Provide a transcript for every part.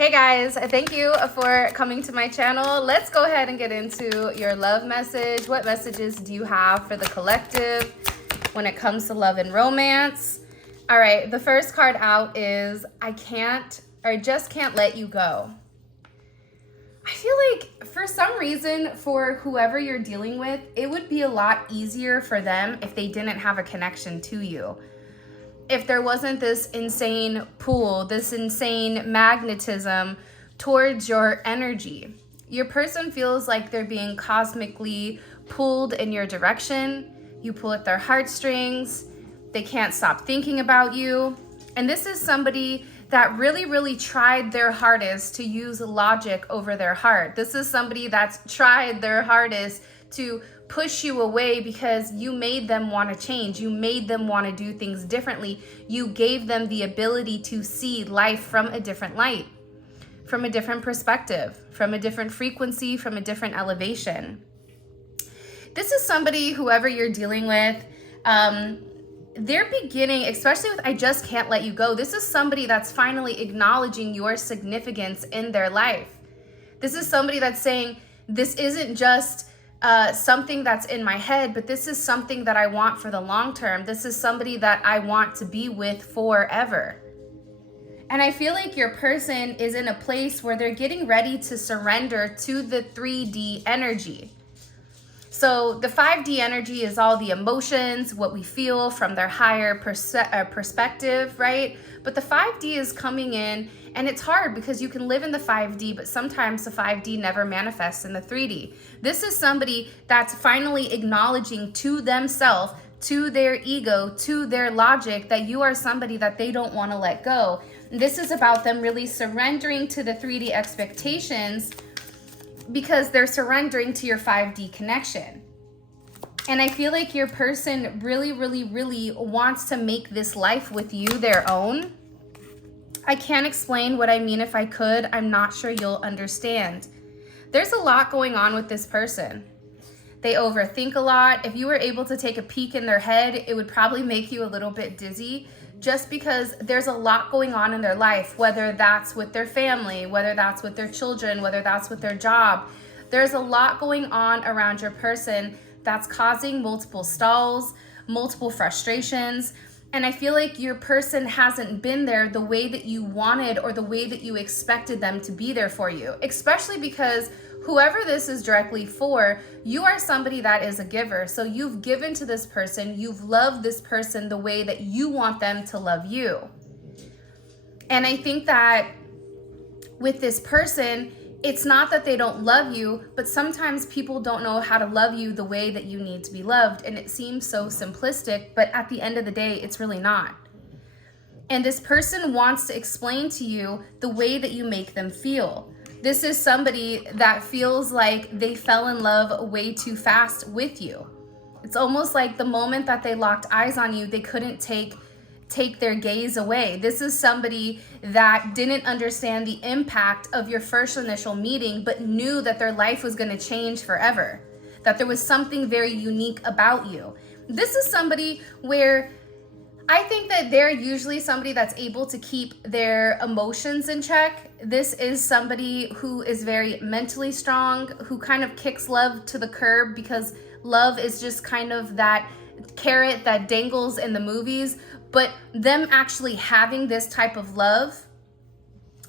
Hey guys, thank you for coming to my channel. Let's go ahead and get into your love message. What messages do you have for the collective when it comes to love and romance? All right, the first card out is I just can't let you go. I feel like for some reason, for whoever you're dealing with, it would be a lot easier for them if they didn't have a connection to you. If there wasn't this insane pull, this insane magnetism towards your energy. Your person feels like they're being cosmically pulled in your direction. You pull at their heartstrings. They can't stop thinking about you. And this is somebody that really tried their hardest to use logic over their heart. This is somebody that's tried their hardest to push you away because you made them want to change. You made them want to do things differently. You gave them the ability to see life from a different light, from a different perspective, from a different frequency, from a different elevation. This is somebody, whoever you're dealing with, they're beginning, especially with I just can't let you go. This is somebody that's finally acknowledging your significance in their life. This is somebody that's saying, this isn't just something that's in my head, but this is something that I want for the long term. This is somebody that I want to be with forever. And I feel like your person is in a place where they're getting ready to surrender to the 3D energy. So the 5D energy is all the emotions, what we feel from their higher perspective, right? But the 5D is coming in, and it's hard because you can live in the 5D, but sometimes the 5D never manifests in the 3D. This is somebody that's finally acknowledging to themselves, to their ego, to their logic, that you are somebody that they don't want to let go. And this is about them really surrendering to the 3D expectations because they're surrendering to your 5D connection. And I feel like your person really wants to make this life with you their own. I can't explain what I mean if I could. I'm not sure you'll understand. There's a lot going on with this person. They overthink a lot. If you were able to take a peek in their head, it would probably make you a little bit dizzy, just because there's a lot going on in their life, whether that's with their family, whether that's with their children, whether that's with their job. There's a lot going on around your person that's causing multiple stalls, multiple frustrations. And I feel like your person hasn't been there the way that you wanted or the way that you expected them to be there for you, especially because whoever this is directly for, you are somebody that is a giver. So you've given to this person, you've loved this person the way that you want them to love you. And I think that with this person, it's not that they don't love you, but sometimes people don't know how to love you the way that you need to be loved. And it seems so simplistic, but at the end of the day, it's really not. And this person wants to explain to you the way that you make them feel. This is somebody that feels like they fell in love way too fast with you. It's almost like the moment that they locked eyes on you, they couldn't take their gaze away. This is somebody that didn't understand the impact of your first initial meeting, but knew that their life was going to change forever, that there was something very unique about you. This is somebody where I think that they're usually somebody that's able to keep their emotions in check. This is somebody who is very mentally strong, who kind of kicks love to the curb because love is just kind of that carrot that dangles in the movies. But them actually having this type of love,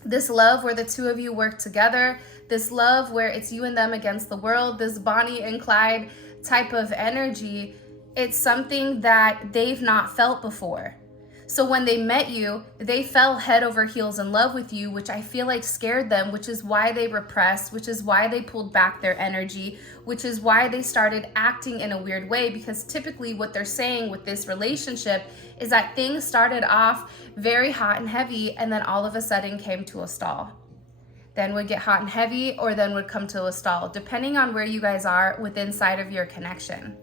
this love where the two of you work together, this love where it's you and them against the world, this Bonnie and Clyde type of energy, it's something that they've not felt before. So when they met you, they fell head over heels in love with you, which I feel like scared them, which is why they repressed, which is why they pulled back their energy, which is why they started acting in a weird way, because typically what they're saying with this relationship is that things started off very hot and heavy and then all of a sudden came to a stall. Then would get hot and heavy or then would come to a stall, depending on where you guys are within side of your connection.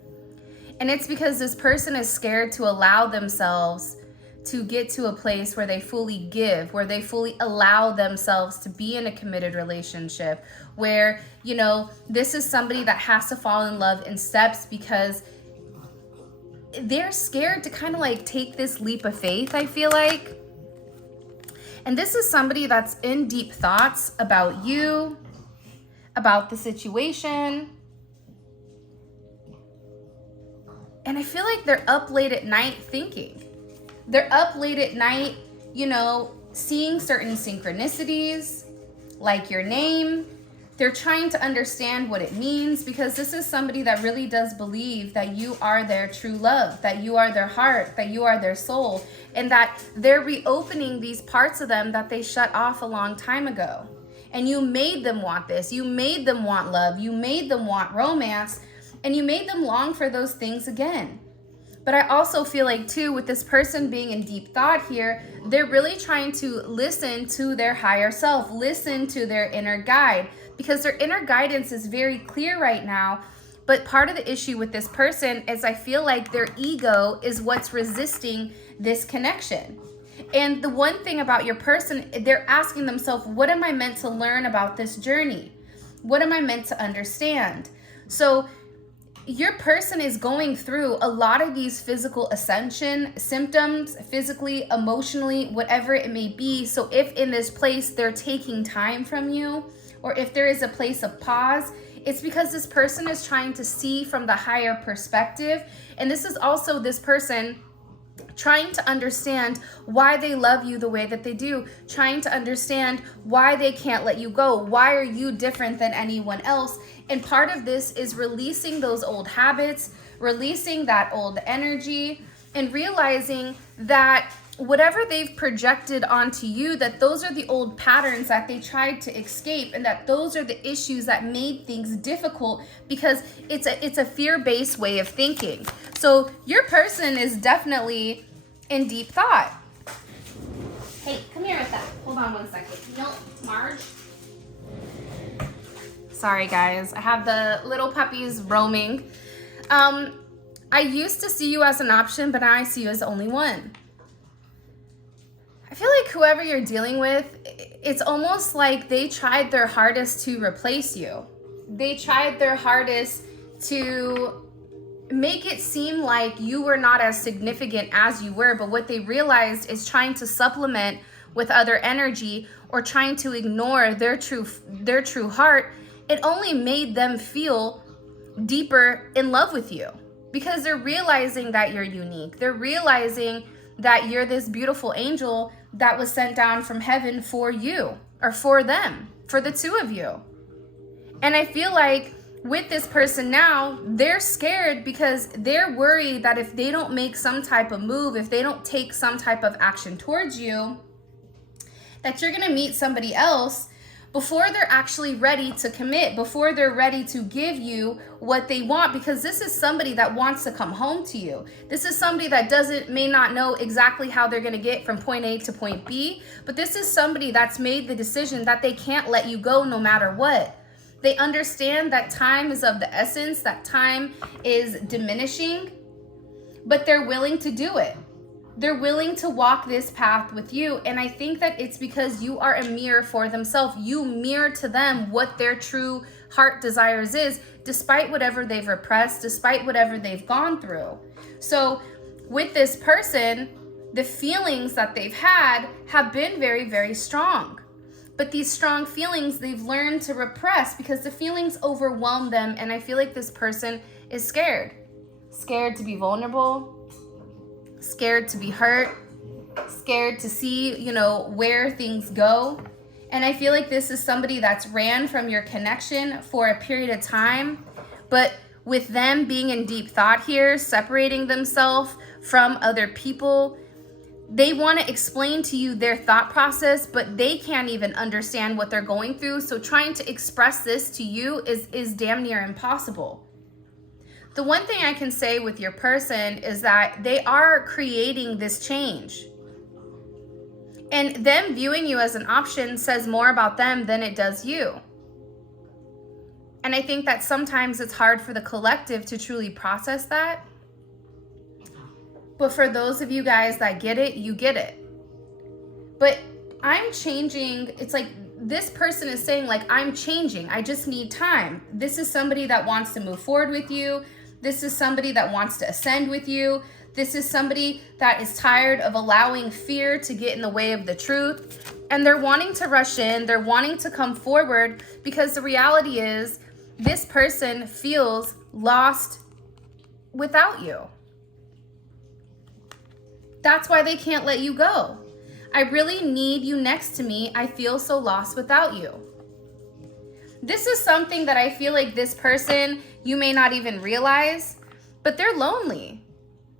And it's because this person is scared to allow themselves to get to a place where they fully give, where they fully allow themselves to be in a committed relationship, where, you know, this is somebody that has to fall in love in steps because they're scared to kind of like take this leap of faith, I feel like. And this is somebody that's in deep thoughts about you, about the situation. And I feel like they're up late at night thinking. They're up late at night, you know, seeing certain synchronicities, like your name. They're trying to understand what it means, because this is somebody that really does believe that you are their true love, that you are their heart, that you are their soul, and that they're reopening these parts of them that they shut off a long time ago. And you made them want this. You made them want love. You made them want romance, and you made them long for those things again. But I also feel like too, with this person being in deep thought here, they're really trying to listen to their higher self, listen to their inner guide, because their inner guidance is very clear right now. But part of the issue with this person is I feel like their ego is what's resisting this connection. And the one thing about your person, they're asking themselves, what am I meant to learn about this journey? What am I meant to understand? So your person is going through a lot of these physical ascension symptoms, physically, emotionally, whatever it may be. So if in this place they're taking time from you, or if there is a place of pause, it's because this person is trying to see from the higher perspective. And this is also this person trying to understand why they love you the way that they do, trying to understand why they can't let you go. Why are you different than anyone else? And part of this is releasing those old habits, releasing that old energy, and realizing that whatever they've projected onto you, that those are the old patterns that they tried to escape, and that those are the issues that made things difficult, because it's a fear-based way of thinking. So your person is definitely in deep thought. Hey, come here with that. Hold on 1 second. No, Marge. Sorry guys, I have the little puppies roaming. I used to see you as an option, but now I see you as only one. I feel like whoever you're dealing with, it's almost like they tried their hardest to replace you. They tried their hardest to make it seem like you were not as significant as you were, but what they realized is trying to supplement with other energy, or trying to ignore their true heart, it only made them feel deeper in love with you, because they're realizing that you're unique. They're realizing that you're this beautiful angel that was sent down from heaven for you, or for them, for the two of you. And I feel like with this person now, they're scared because they're worried that if they don't make some type of move, if they don't take some type of action towards you, that you're gonna meet somebody else before they're actually ready to commit, before they're ready to give you what they want, because this is somebody that wants to come home to you. This is somebody that may not know exactly how they're gonna get from point A to point B, but this is somebody that's made the decision that they can't let you go no matter what. They understand that time is of the essence, that time is diminishing, but they're willing to do it. They're willing to walk this path with you. And I think that it's because you are a mirror for themselves. You mirror to them what their true heart desires is, despite whatever they've repressed, despite whatever they've gone through. So with this person, the feelings that they've had have been very, very strong. But these strong feelings, they've learned to repress because the feelings overwhelm them. And I feel like this person is scared. Scared to be vulnerable, scared to be hurt, scared to see, where things go. And I feel like this is somebody that's ran from your connection for a period of time. But with them being in deep thought here, separating themselves from other people, they want to explain to you their thought process, but they can't even understand what they're going through. So trying to express this to you is damn near impossible. The one thing I can say with your person is that they are creating this change. And them viewing you as an option says more about them than it does you. And I think that sometimes it's hard for the collective to truly process that. But for those of you guys that get it, you get it. But I'm changing. It's like this person is saying, like, I'm changing. I just need time. This is somebody that wants to move forward with you. This is somebody that wants to ascend with you. This is somebody that is tired of allowing fear to get in the way of the truth. And they're wanting to rush in, they're wanting to come forward, because the reality is this person feels lost without you. That's why they can't let you go. I really need you next to me. I feel so lost without you. This is something that I feel like this person, you may not even realize, but they're lonely.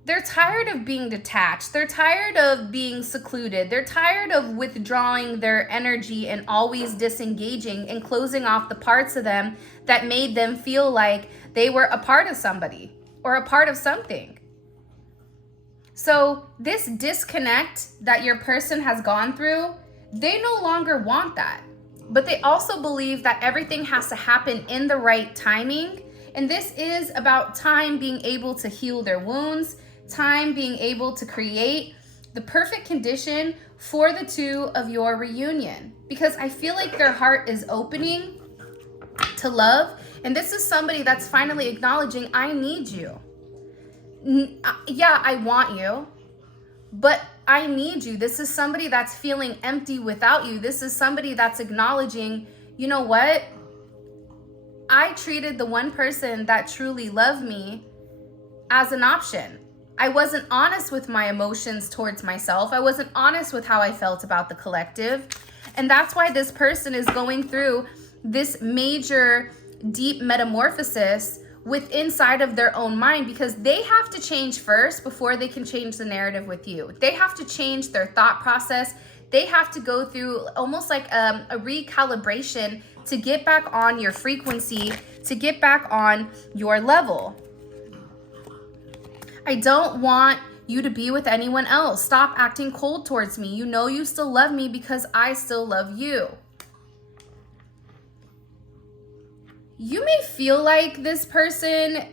They're tired of being detached. They're tired of being secluded. They're tired of withdrawing their energy and always disengaging and closing off the parts of them that made them feel like they were a part of somebody or a part of something. So this disconnect that your person has gone through, they no longer want that. But they also believe that everything has to happen in the right timing. And this is about time being able to heal their wounds, time being able to create the perfect condition for the two of your reunion. Because I feel like their heart is opening to love. And this is somebody that's finally acknowledging, I need you. Yeah, I want you, but I need you. This is somebody that's feeling empty without you. This is somebody that's acknowledging, you know what? I treated the one person that truly loved me as an option. I wasn't honest with my emotions towards myself. I wasn't honest with how I felt about the collective. And that's why this person is going through this major deep metamorphosis with inside of their own mind, because they have to change first before they can change the narrative with you. They have to change their thought process. They have to go through almost like a recalibration to get back on your frequency, to get back on your level. I don't want you to be with anyone else. Stop acting cold towards me. You know you still love me because I still love you. You may feel like this person,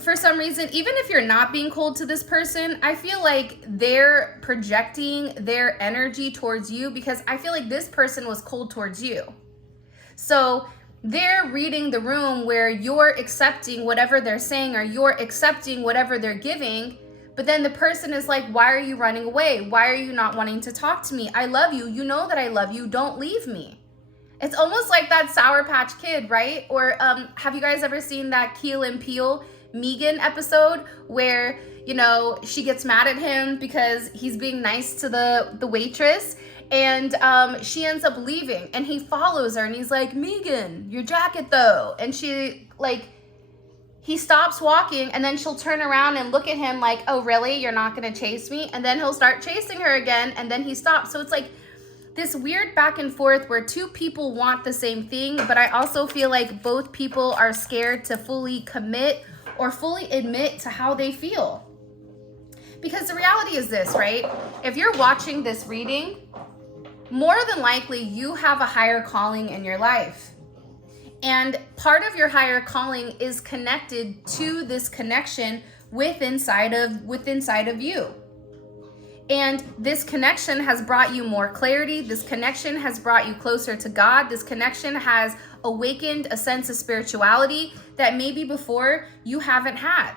for some reason, even if you're not being cold to this person, I feel like they're projecting their energy towards you, because I feel like this person was cold towards you. So they're reading the room where you're accepting whatever they're saying, or you're accepting whatever they're giving. But then the person is like, why are you running away? Why are you not wanting to talk to me? I love you. You know that I love you. Don't leave me. It's almost like that Sour Patch Kid, right? Or have you guys ever seen that Keel and Peele Megan episode where, you know, she gets mad at him because he's being nice to the waitress, and she ends up leaving, and he follows her and he's like, Megan, your jacket though. And she he stops walking, and then she'll turn around and look at him like, oh really, you're not gonna chase me? And then he'll start chasing her again, and then he stops. So it's like this weird back and forth where two people want the same thing, but I also feel like both people are scared to fully commit or fully admit to how they feel. Because the reality is this, right? If you're watching this reading, more than likely you have a higher calling in your life. And part of your higher calling is connected to this connection with inside of you. And this connection has brought you more clarity. This connection has brought you closer to God. This connection has awakened a sense of spirituality that maybe before you haven't had.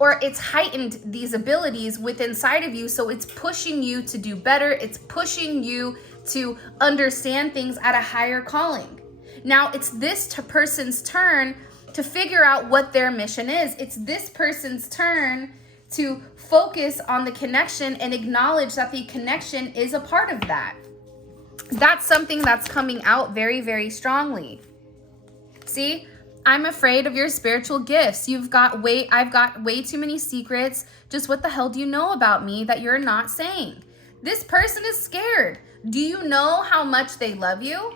Or it's heightened these abilities within inside of you, so it's pushing you to do better. It's pushing you to understand things at a higher calling. Now, it's this person's turn to figure out what their mission is. It's this person's turn to focus on the connection and acknowledge that the connection is a part of that. That's something that's coming out very, very strongly. See, I'm afraid of your spiritual gifts. I've got way too many secrets. Just what the hell do you know about me that you're not saying? This person is scared. Do you know how much they love you?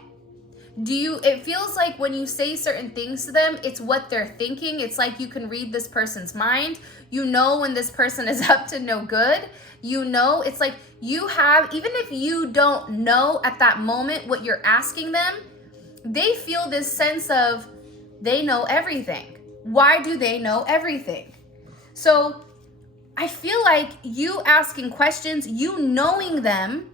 It feels like when you say certain things to them, it's what they're thinking. It's like you can read this person's mind. You know when this person is up to no good. You know, it's like you have, even if you don't know at that moment what you're asking them, they feel this sense of they know everything. Why do they know everything? So I feel like you asking questions, you knowing them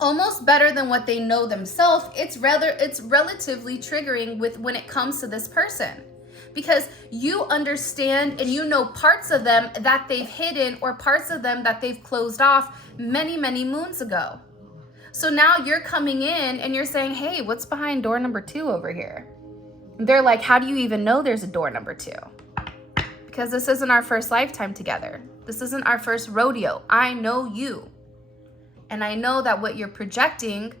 almost better than what they know themselves, it's relatively triggering when it comes to this person, because you understand and you know parts of them that they've hidden or parts of them that they've closed off many, many moons ago. So now you're coming in and you're saying, hey, what's behind door number 2 over here? They're like, how do you even know there's a door number 2? Because this isn't our first lifetime together. This isn't our first rodeo. I know you. And I know that what you're projecting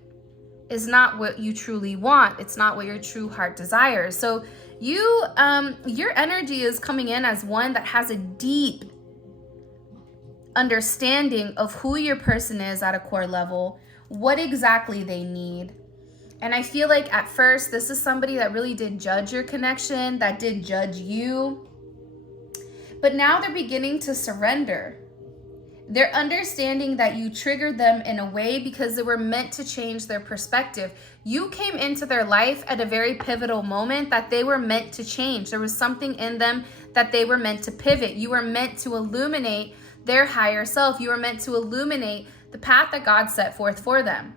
is not what you truly want. It's not what your true heart desires. So your energy is coming in as one that has a deep understanding of who your person is at a core level, what exactly they need. And I feel like at first, this is somebody that really did judge your connection, that did judge you. But now they're beginning to surrender. They're understanding that you triggered them in a way because they were meant to change their perspective. You came into their life at a very pivotal moment that they were meant to change. There was something in them that they were meant to pivot. You were meant to illuminate their higher self. You were meant to illuminate the path that God set forth for them.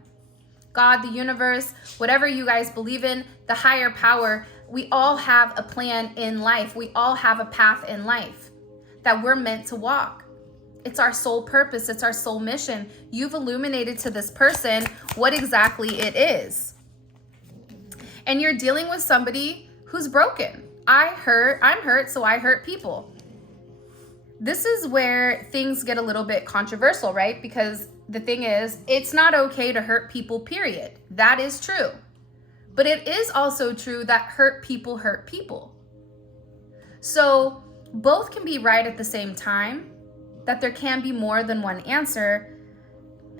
God, the universe, whatever you guys believe in, the higher power, we all have a plan in life. We all have a path in life that we're meant to walk. It's our soul purpose. It's our soul mission. You've illuminated to this person what exactly it is. And you're dealing with somebody who's broken. I'm hurt, so I hurt people. This is where things get a little bit controversial, right? Because the thing is, it's not okay to hurt people, period. That is true. But it is also true that hurt people hurt people. So both can be right at the same time, that there can be more than one answer.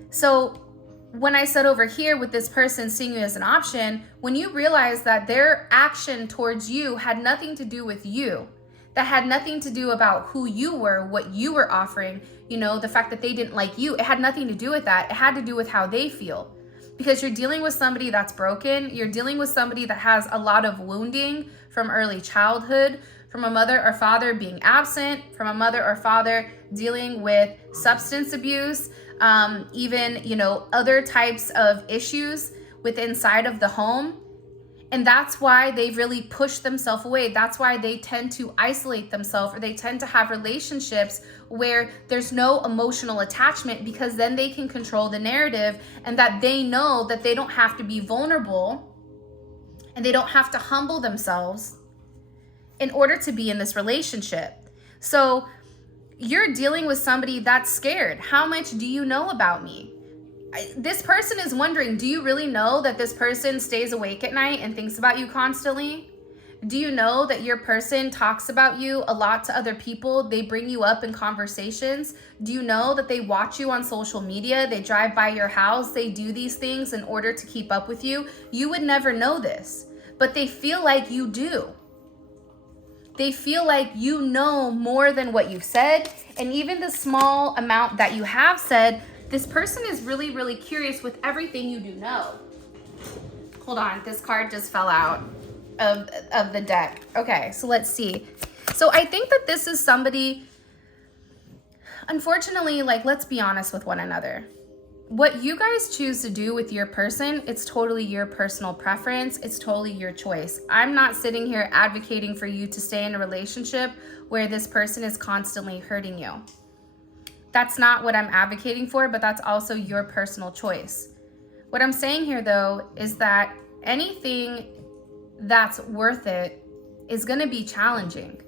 So when I said over here with this person seeing you as an option, when you realize that their action towards you had nothing to do with you, that had nothing to do about who you were, what you were offering, the fact that they didn't like you, it had nothing to do with that. It had to do with how they feel. Because you're dealing with somebody that's broken. You're dealing with somebody that has a lot of wounding from early childhood, from a mother or father being absent, from a mother or father dealing with substance abuse, even, other types of issues inside of the home. And that's why they've really pushed themselves away. That's why they tend to isolate themselves, or they tend to have relationships where there's no emotional attachment, because then they can control the narrative, and that they know that they don't have to be vulnerable and they don't have to humble themselves in order to be in this relationship. So you're dealing with somebody that's scared. How much do you know about me? This person is wondering, do you really know that this person stays awake at night and thinks about you constantly? Do you know that your person talks about you a lot to other people? They bring you up in conversations. Do you know that they watch you on social media? They drive by your house. They do these things in order to keep up with you. You would never know this, but they feel like you do. They feel like you know more than what you've said. And even the small amount that you have said, this person is really, really curious with everything you do know. Hold on, this card just fell out of the deck. Okay, so let's see. So I think that this is somebody, unfortunately, let's be honest with one another. What you guys choose to do with your person, it's totally your personal preference. It's totally your choice. I'm not sitting here advocating for you to stay in a relationship where this person is constantly hurting you. That's not what I'm advocating for, but that's also your personal choice. What I'm saying here, though, is that anything that's worth it is going to be challenging.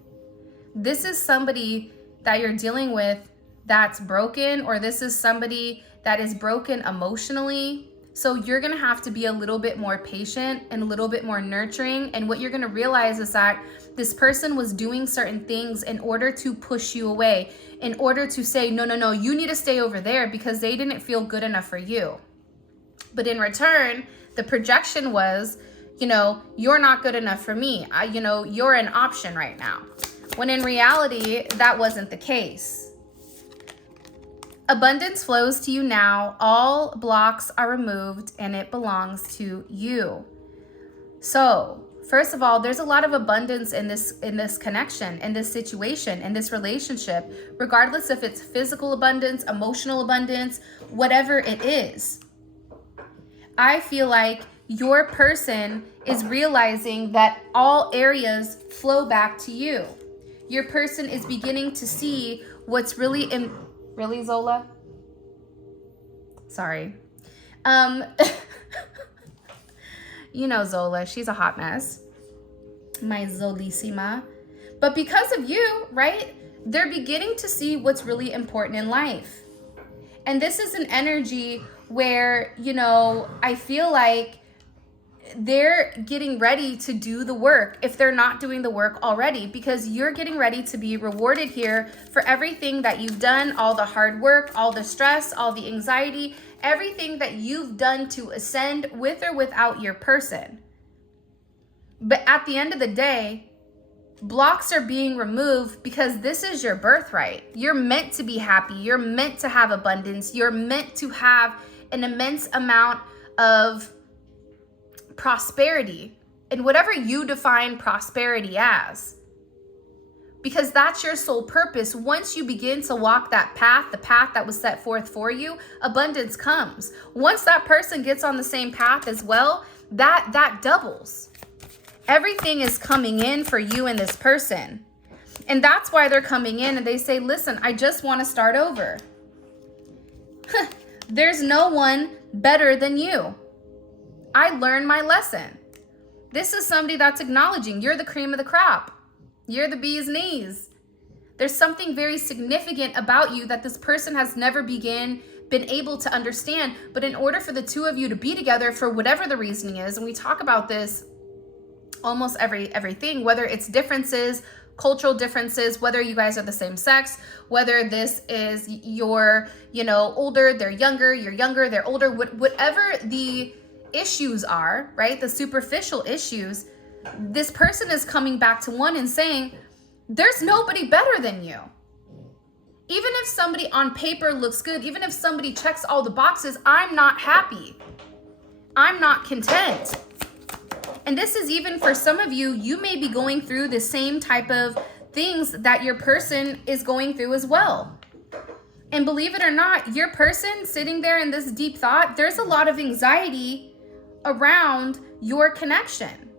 This is somebody that you're dealing with that's broken, or this is somebody that is broken emotionally. So you're going to have to be a little bit more patient and a little bit more nurturing. And what you're going to realize is that this person was doing certain things in order to push you away, in order to say, no, you need to stay over there because they didn't feel good enough for you. But in return, the projection was, you're not good enough for me. You're an option right now. When in reality, that wasn't the case. Abundance flows to you now. All blocks are removed and it belongs to you. So, first of all, there's a lot of abundance in this connection, in this situation, in this relationship, regardless if it's physical abundance, emotional abundance, whatever it is. I feel like your person is realizing that all areas flow back to you. Your person is beginning to see what's really Really, Zola? Sorry. You know Zola, she's a hot mess. My Zolissima. But because of you, right, they're beginning to see what's really important in life. And this is an energy where, you know, I feel like they're getting ready to do the work if they're not doing the work already, because you're getting ready to be rewarded here for everything that you've done, all the hard work, all the stress, all the anxiety, everything that you've done to ascend with or without your person. But at the end of the day, blocks are being removed because this is your birthright. You're meant to be happy. You're meant to have abundance. You're meant to have an immense amount of prosperity and whatever you define prosperity as, because that's your sole purpose. Once you begin to walk that path, the path that was set forth for you, abundance comes. Once that person gets on the same path as well, that doubles. Everything is coming in for you and this person. And that's why they're coming in and they say, listen, I just want to start over. There's no one better than you. I learned my lesson. This is somebody that's acknowledging you're the cream of the crop. You're the bee's knees. There's something very significant about you that this person has never been able to understand. But in order for the two of you to be together, for whatever the reasoning is, and we talk about this almost everything, whether it's differences, cultural differences, whether you guys are the same sex, whether this is you're, you know, older, they're younger, you're younger, they're older, whatever the issues are, right? The superficial issues, this person is coming back to one and saying, there's nobody better than you. Even if somebody on paper looks good, even if somebody checks all the boxes, I'm not happy. I'm not content. And this is even for some of you, you may be going through the same type of things that your person is going through as well. And believe it or not, your person sitting there in this deep thought, there's a lot of anxiety around your connection.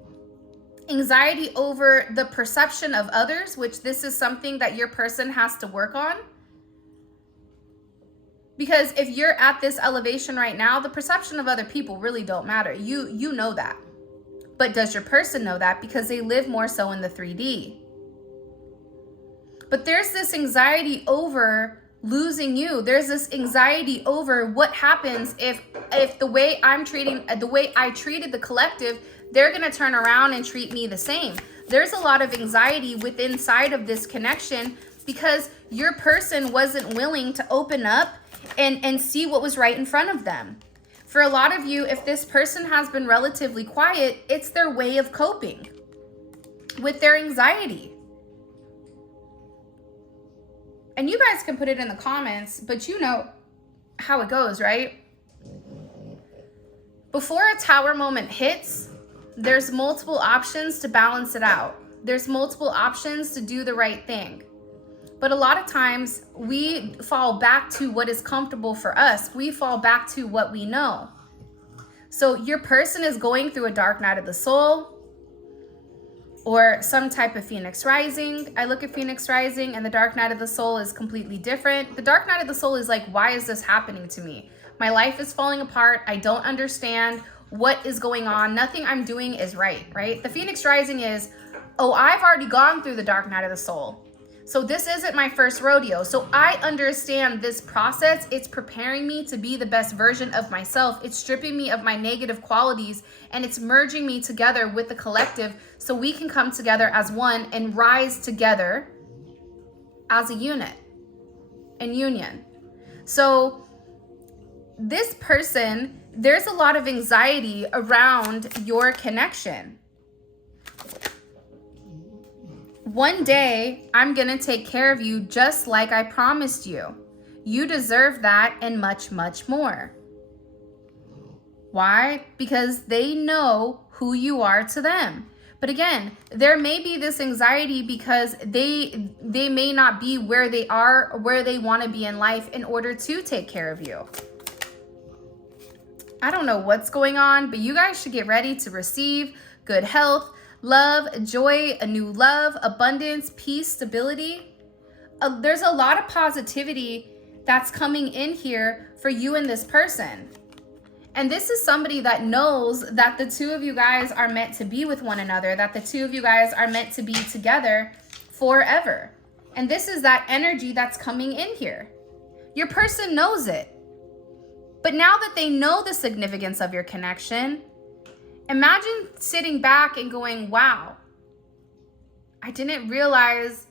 Anxiety over the perception of others, which this is something that your person has to work on. Because if you're at this elevation right now, the perception of other people really don't matter. You know that. But does your person know that? Because they live more so in the 3D. But there's this anxiety over losing you. There's this anxiety over what happens if the way I treated the collective, they're going to turn around and treat me the same. There's a lot of anxiety within inside of this connection because your person wasn't willing to open up and see what was right in front of them. For a lot of you, if this person has been relatively quiet, it's their way of coping with their anxiety. And you guys can put it in the comments, but you know how it goes, right? Before a tower moment hits, there's multiple options to balance it out. There's multiple options to do the right thing. But a lot of times we fall back to what is comfortable for us. We fall back to what we know. So your person is going through a dark night of the soul or some type of Phoenix rising. I look at Phoenix rising and the dark night of the soul is completely different. The dark night of the soul is like, why is this happening to me? My life is falling apart. I don't understand what is going on. Nothing I'm doing is right? The Phoenix rising is, oh, I've already gone through the dark night of the soul. So this isn't my first rodeo. So I understand this process. It's preparing me to be the best version of myself. It's stripping me of my negative qualities and it's merging me together with the collective so we can come together as one and rise together as a unit and union. So this person, there's a lot of anxiety around your connection. One day, I'm going to take care of you just like I promised you. You deserve that and much, much more. Why? Because they know who you are to them. But again, there may be this anxiety because they may not be where they are, where they want to be in life in order to take care of you. I don't know what's going on, but you guys should get ready to receive good health, love, joy, a new love, abundance, peace, stability. There's a lot of positivity that's coming in here for you and this person. And this is somebody that knows that the two of you guys are meant to be with one another, that the two of you guys are meant to be together forever. And this is that energy that's coming in here. Your person knows it. But now that they know the significance of your connection, imagine sitting back and going, wow, I didn't realize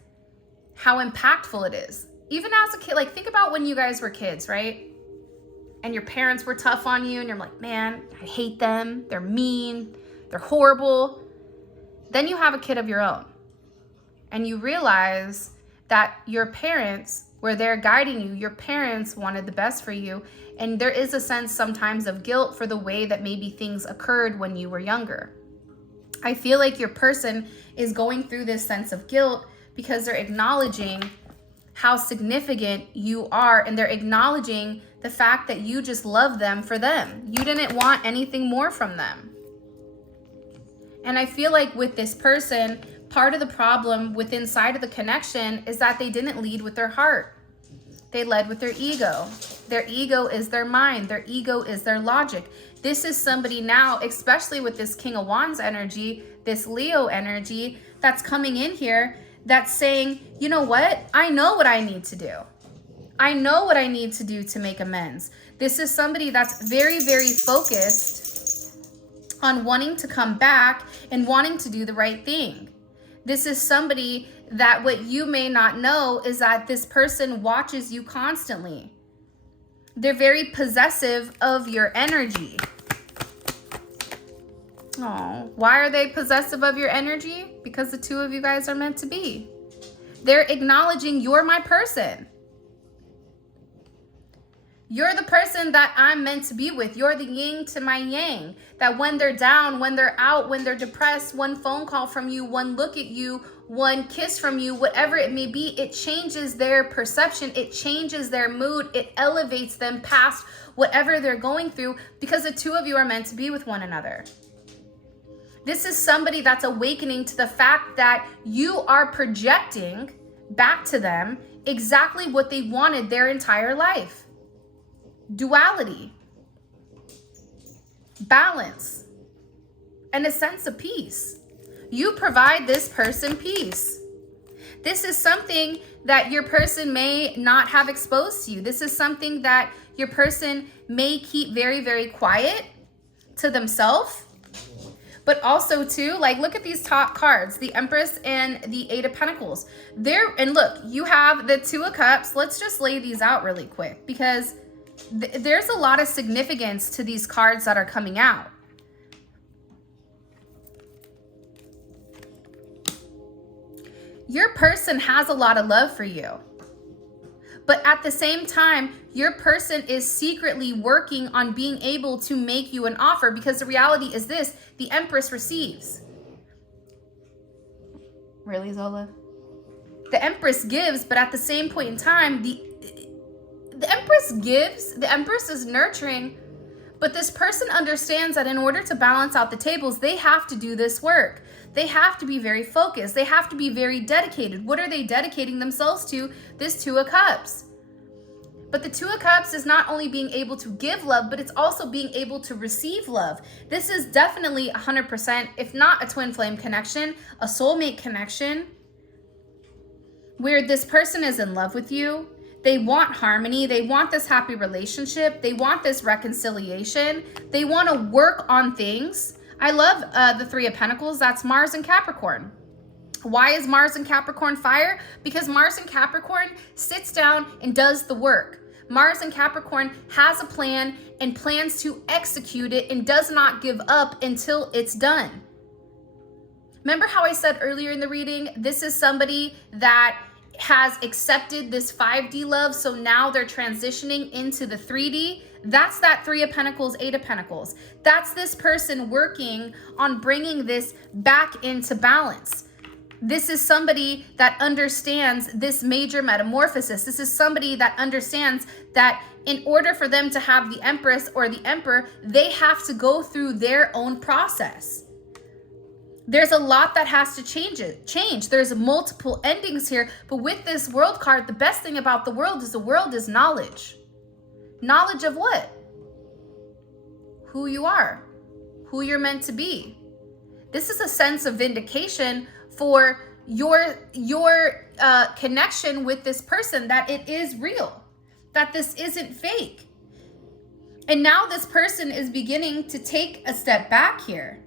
how impactful it is. Even as a kid, like think about when you guys were kids, right? And your parents were tough on you and you're like, man, I hate them. They're mean. They're horrible. Then you have a kid of your own and you realize that your parents were there guiding you. Your parents wanted the best for you. And there is a sense sometimes of guilt for the way that maybe things occurred when you were younger. I feel like your person is going through this sense of guilt because they're acknowledging how significant you are, and they're acknowledging the fact that you just love them for them. You didn't want anything more from them. And I feel like with this person, part of the problem with inside of the connection is that they didn't lead with their heart. They led with their ego. Their ego is their mind. Their ego is their logic. This is somebody now, especially with this King of Wands energy, this Leo energy that's coming in here, that's saying, you know what? I know what I need to do. I know what I need to do to make amends. This is somebody that's very, very focused on wanting to come back and wanting to do the right thing. This is somebody that what you may not know is that this person watches you constantly. They're very possessive of your energy. Oh, why are they possessive of your energy? Because the two of you guys are meant to be. They're acknowledging you're my person. You're the person that I'm meant to be with. You're the yin to my yang. That when they're down, when they're out, when they're depressed, one phone call from you, one look at you, one kiss from you, whatever it may be, it changes their perception. It changes their mood. It elevates them past whatever they're going through because the two of you are meant to be with one another. This is somebody that's awakening to the fact that you are projecting back to them exactly what they wanted their entire life. Duality, balance, and a sense of peace. You provide this person peace. This is something that your person may not have exposed to you. This is something that your person may keep very, very quiet to themselves. But also too, like look at these top cards, the Empress and the Eight of Pentacles. And look, you have the Two of Cups. Let's just lay these out really quick because there's a lot of significance to these cards that are coming out. Your person has a lot of love for you. But at the same time, your person is secretly working on being able to make you an offer because the reality is this, the Empress receives. Really, Zola? The Empress gives, but at the same point in time, the Empress gives, the Empress is nurturing, but this person understands that in order to balance out the tables, they have to do this work. They have to be very focused. They have to be very dedicated. What are they dedicating themselves to? This Two of Cups. But the Two of Cups is not only being able to give love, but it's also being able to receive love. This is definitely 100%, if not a twin flame connection, a soulmate connection, where this person is in love with you. They want harmony. They want this happy relationship. They want this reconciliation. They want to work on things. I love the Three of Pentacles. That's Mars and Capricorn. Why is Mars and Capricorn fire? Because Mars and Capricorn sits down and does the work. Mars and Capricorn has a plan and plans to execute it and does not give up until it's done. Remember how I said earlier in the reading, this is somebody that has accepted this 5D love, so now they're transitioning into the 3D. That's that Three of Pentacles, Eight of Pentacles. That's this person working on bringing this back into balance. This is somebody that understands this major metamorphosis. This is somebody that understands that in order for them to have the Empress or the Emperor, they have to go through their own process. There's a lot that has to change. There's multiple endings here, but with this World card, the best thing about the world is knowledge. Knowledge of what? who you are, who you're meant to be. This is a sense of vindication for your connection with this person, that it is real, that this isn't fake. And now this person is beginning to take a step back here.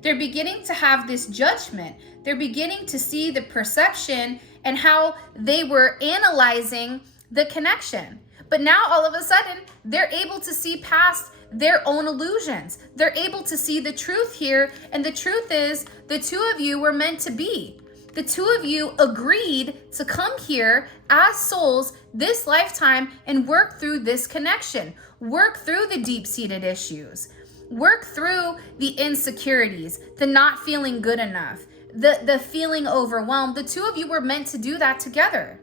They're beginning to have this judgment. They're beginning to see the perception and how they were analyzing the connection. But now all of a sudden, they're able to see past their own illusions. They're able to see the truth here. And the truth is, the two of you were meant to be. The two of you agreed to come here as souls this lifetime and work through this connection. Work through the deep-seated issues. Work through the insecurities, the not feeling good enough, the feeling overwhelmed. The two of you were meant to do that together.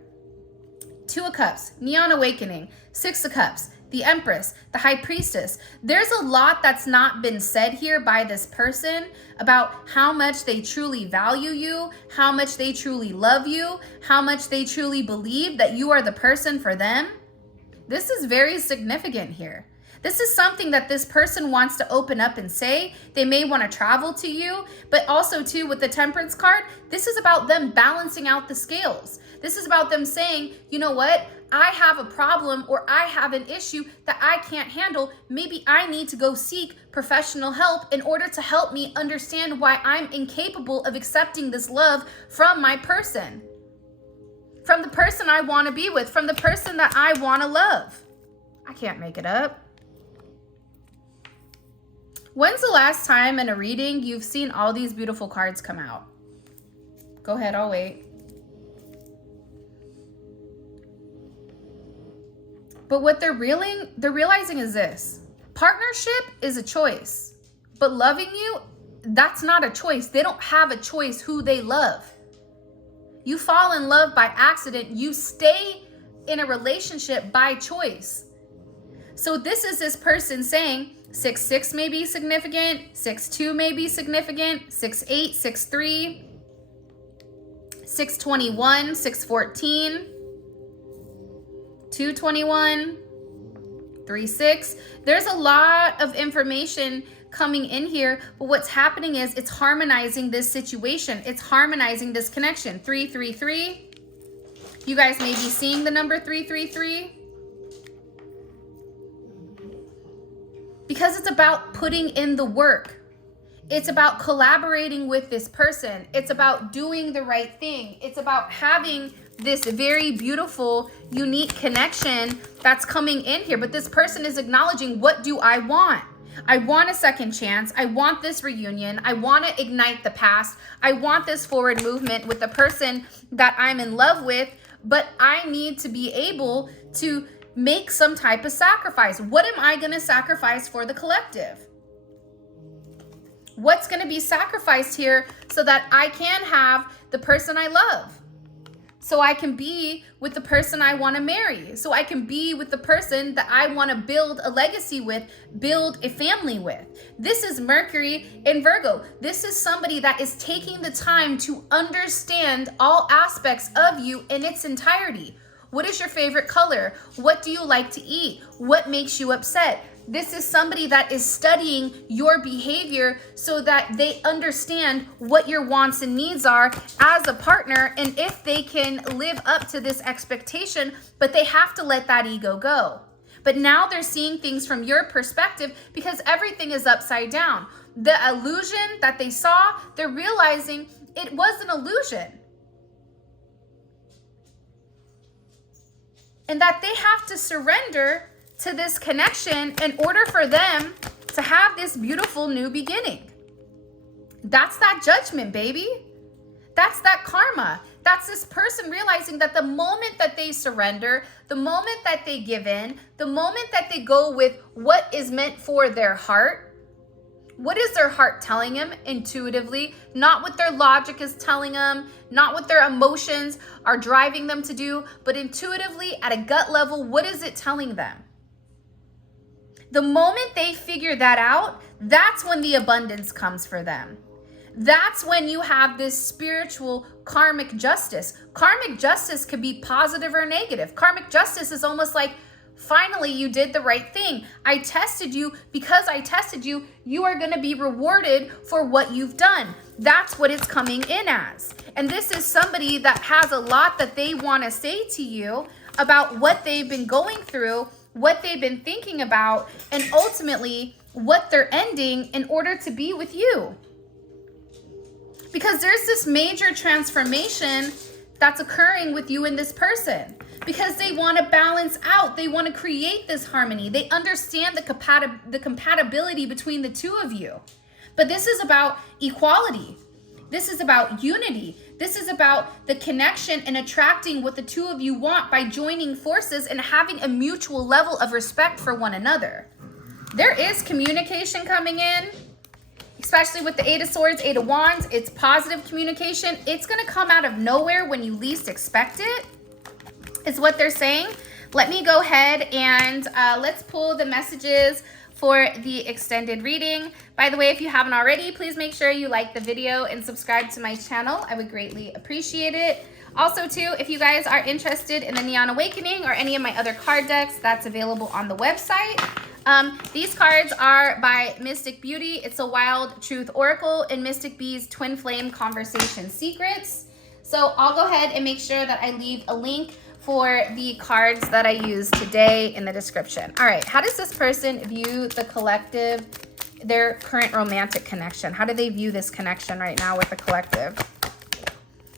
Two of Cups, Neon Awakening, Six of Cups, the Empress, the High Priestess. There's a lot that's not been said here by this person about how much they truly value you, how much they truly love you, how much they truly believe that you are the person for them. This is very significant here. This is something that this person wants to open up and say. They may want to travel to you, but also too with the Temperance card, this is about them balancing out the scales. This is about them saying, you know what? I have a problem or I have an issue that I can't handle. Maybe I need to go seek professional help in order to help me understand why I'm incapable of accepting this love from my person, from the person I want to be with, from the person that I want to love. I can't make it up. When's the last time in a reading you've seen all these beautiful cards come out? Go ahead, I'll wait. But what they're realizing is this. Partnership is a choice, but loving you, that's not a choice. They don't have a choice who they love. You fall in love by accident. You stay in a relationship by choice. So this is this person saying 6-6 may be significant, 6-2 may be significant, 6-8, 6-3, 6-21, 6-14, 2-21, 3-6. There's a lot of information coming in here, but what's happening is it's harmonizing this situation. It's harmonizing this connection. 3-3-3. You guys may be seeing the number 3-3-3. Because it's about putting in the work. It's about collaborating with this person. It's about doing the right thing. It's about having this very beautiful, unique connection that's coming in here. But this person is acknowledging, what do I want? I want a second chance. I want this reunion. I want to ignite the past. I want this forward movement with the person that I'm in love with, but I need to be able to make some type of sacrifice. What am I going to sacrifice for the collective? What's going to be sacrificed here so that I can have the person I love? So I can be with the person I want to marry. So I can be with the person that I want to build a legacy with, build a family with. This is Mercury in Virgo. This is somebody that is taking the time to understand all aspects of you in its entirety. What is your favorite color? What do you like to eat? What makes you upset? This is somebody that is studying your behavior so that they understand what your wants and needs are as a partner, and if they can live up to this expectation, but they have to let that ego go. But now they're seeing things from your perspective because everything is upside down. The illusion that they saw, they're realizing it was an illusion. And that they have to surrender to this connection in order for them to have this beautiful new beginning. That's that judgment, baby. That's that karma. That's this person realizing that the moment that they surrender, the moment that they give in, the moment that they go with what is meant for their heart, what is their heart telling them intuitively? Not what their logic is telling them, not what their emotions are driving them to do, but intuitively at a gut level, what is it telling them? The moment they figure that out, that's when the abundance comes for them. That's when you have this spiritual karmic justice. Karmic justice could be positive or negative. Karmic justice is almost like Finally, you did the right thing. I tested you. Because I tested you, you are going to be rewarded for what you've done. That's what it's coming in as. And this is somebody that has a lot that they want to say to you about what they've been going through, what they've been thinking about, and ultimately what they're ending in order to be with you. Because there's this major transformation that's occurring with you and this person. Because they want to balance out. They want to create this harmony. They understand the compatibility between the two of you. But this is about equality. This is about unity. This is about the connection and attracting what the two of you want by joining forces and having a mutual level of respect for one another. There is communication coming in, especially with the Eight of Swords, Eight of Wands. It's positive communication. It's going to come out of nowhere when you least expect it, is what they're saying. Let me go ahead and let's pull the messages for the extended reading. By the way, if you haven't already, please make sure you like the video and subscribe to my channel. I would greatly appreciate it. Also, too, if you guys are interested in the Neon Awakening or any of my other card decks, that's available on the website. These cards are by Mystic Beauty. It's a Wild Truth Oracle and Mystic B's Twin Flame Conversation Secrets. So I'll go ahead and make sure that I leave a link for the cards that I used today in the description. All right, how does this person view the collective, their current romantic connection? How do they view this connection right now with the collective?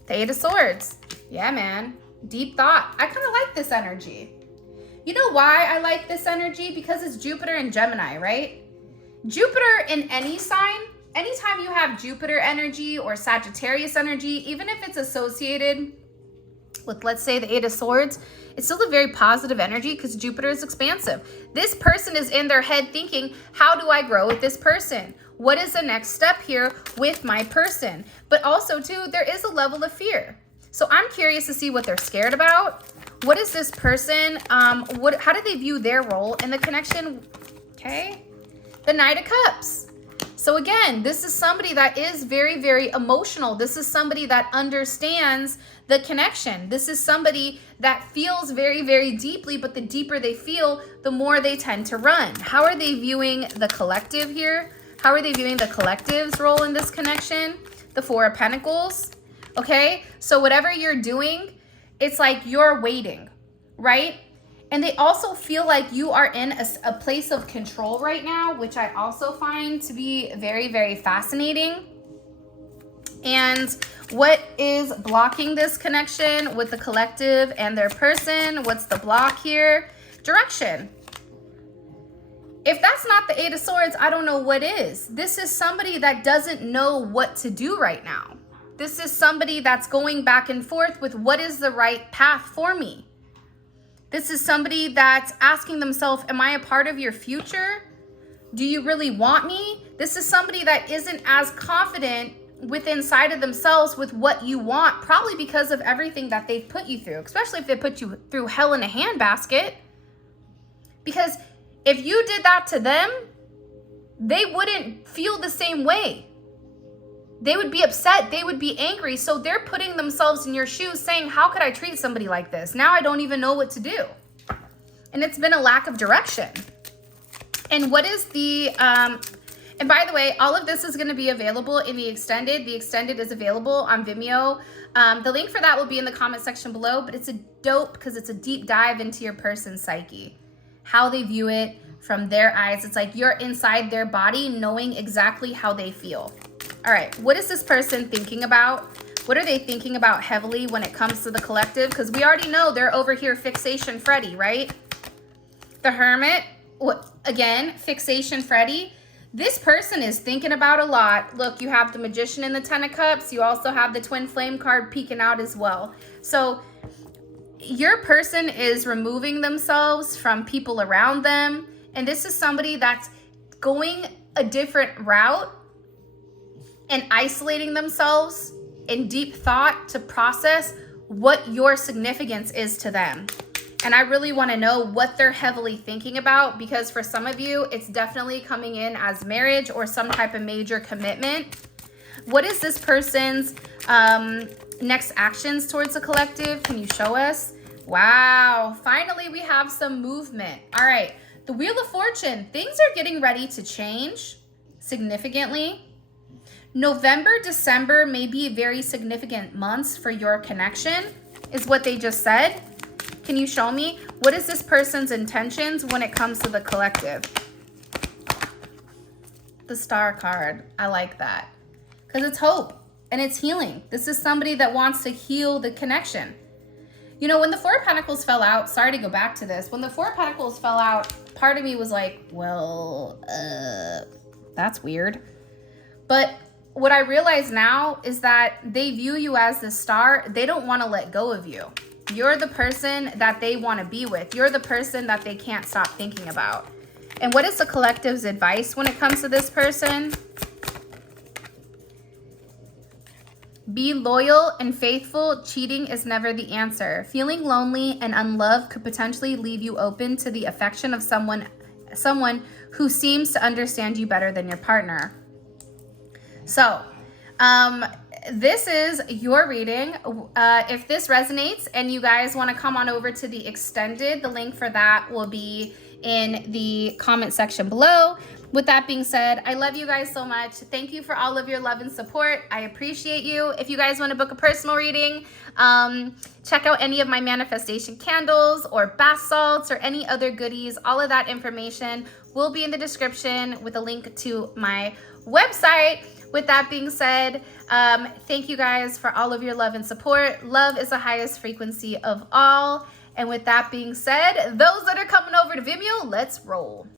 The Eight of Swords. Yeah, man. Deep thought. I kind of like this energy. You know why I like this energy? Because it's Jupiter and Gemini, right? Jupiter in any sign, anytime you have Jupiter energy or Sagittarius energy, even if it's associated with, let's say, the Eight of Swords, it's still a very positive energy because Jupiter is expansive. This person is in their head thinking, how do I grow with this person? What is the next step here with my person? But also, too, there is a level of fear. So I'm curious to see what they're scared about. What is this person? How do they view their role in the connection? Okay. The Knight of Cups. So again, this is somebody that is very, very emotional. This is somebody that understands the connection. This is somebody that feels very, very deeply, but the deeper they feel, the more they tend to run. How are they viewing the collective here? How are they viewing the collective's role in this connection? The Four of Pentacles. Okay, so whatever you're doing, it's like you're waiting, right? And they also feel like you are in a place of control right now, which I also find to be very, very fascinating. And what is blocking this connection with the collective and their person? What's the block here? Direction. If that's not the Eight of Swords, I don't know what is. This is somebody that doesn't know what to do right now. This is somebody that's going back and forth with what is the right path for me. This is somebody that's asking themselves, am I a part of your future? Do you really want me? This is somebody that isn't as confident within inside of themselves with what you want, probably because of everything that they've put you through, especially if they put you through hell in a handbasket. Because if you did that to them, they wouldn't feel the same way. They would be upset. They would be angry. So they're putting themselves in your shoes saying, how could I treat somebody like this? Now I don't even know what to do. And it's been a lack of direction. And what is the, and by the way, all of this is going to be available in the extended. The extended is available on Vimeo. The link for that will be in the comment section below, but it's a dope because it's a deep dive into your person's psyche, how they view it from their eyes. It's like you're inside their body knowing exactly how they feel. All right, what is this person thinking about? What are they thinking about heavily when it comes to the collective? Because we already know they're over here fixation Freddy, right? The Hermit, again, fixation Freddy. This person is thinking about a lot. Look, you have the Magician and the Ten of Cups. You also have the Twin Flame card peeking out as well. So your person is removing themselves from people around them. And this is somebody that's going a different route and isolating themselves in deep thought to process what your significance is to them. And I really want to know what they're heavily thinking about, because for some of you, it's definitely coming in as marriage or some type of major commitment. What is this person's next actions towards the collective? Can you show us? Wow, finally we have some movement. All right, the Wheel of Fortune, things are getting ready to change significantly. November, December may be very significant months for your connection, is what they just said. Can you show me? What is this person's intentions when it comes to the collective? The Star card. I like that. Because it's hope and it's healing. This is somebody that wants to heal the connection. You know, when the Four of Pentacles fell out, sorry to go back to this. When the Four of Pentacles fell out, part of me was like, well, that's weird. But what I realize now is that they view you as the star. They don't want to let go of you. You're the person that they want to be with. You're the person that they can't stop thinking about. And what is the collective's advice when it comes to this person? Be loyal and faithful. Cheating is never the answer. Feeling lonely and unloved could potentially leave you open to the affection of someone who seems to understand you better than your partner. So, this is your reading. If this resonates and you guys want to come on over to the extended, the link for that will be in the comment section below. With that being said, I love you guys so much. Thank you for all of your love and support. I appreciate you. If you guys want to book a personal reading, check out any of my manifestation candles or bath salts or any other goodies. All of that information will be in the description with a link to my website. With that being said, thank you guys for all of your love and support. Love is the highest frequency of all. And with that being said, those that are coming over to Vimeo, let's roll.